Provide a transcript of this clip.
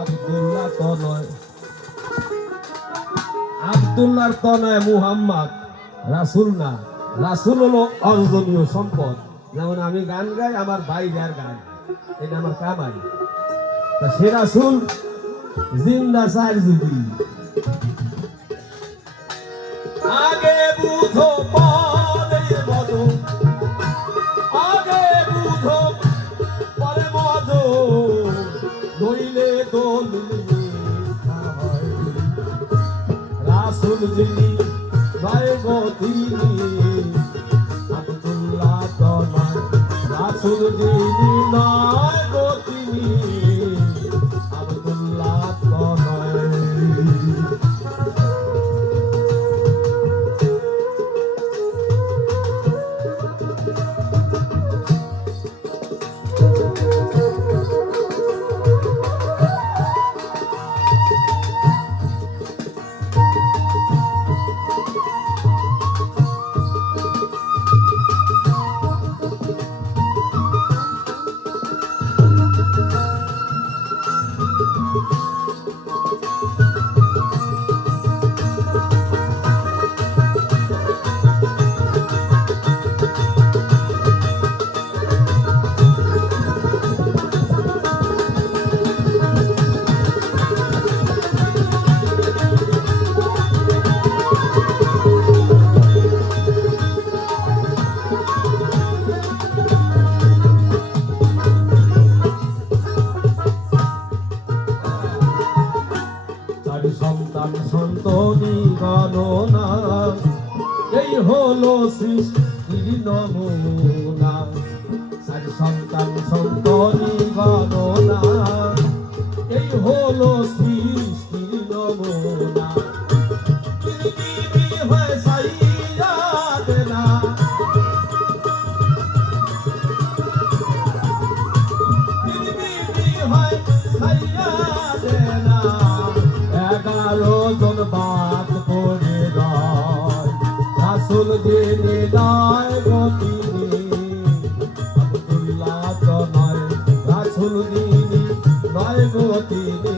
আব্দুল্লাহ তো নয়, আব্দুল্লাহর তো নয় মুহাম্মদ, রাসূল না। রাসূল হলো অর্জনীয় সম্পদ। যেমন আমি গান গাই, আমার ভাইদের গান, এটা আমার কামাই। তা সে রাসূল জিন্দা চার যুগি। আগে বুঝো পরে মধু, আগে বুঝো পরে মধু, নইলে দোল রাসূল যিনি নয় গো তিনি, আব্দুল্লাহ তো নয়। রাসূল যিনি নয় গো তিনি, আব্দুল্লাহ তো নয়। সন্তান সন্তনি গণনা, এই হলো সৃষ্টির নমুনা। চার সন্তান সন্তনি গণনা, এই হলো সৃষ্টির নমুনা। পৃথিবী হয় সাইয়াদেনা, পৃথিবী হয় সাইয়াদেনা। 11 জন বাদ পড়ে রয়, রাসূল যিনি নয় গো তিনি, আব্দুল্লাহ তো নয়। রাসূল যিনি নয় গো তিনি,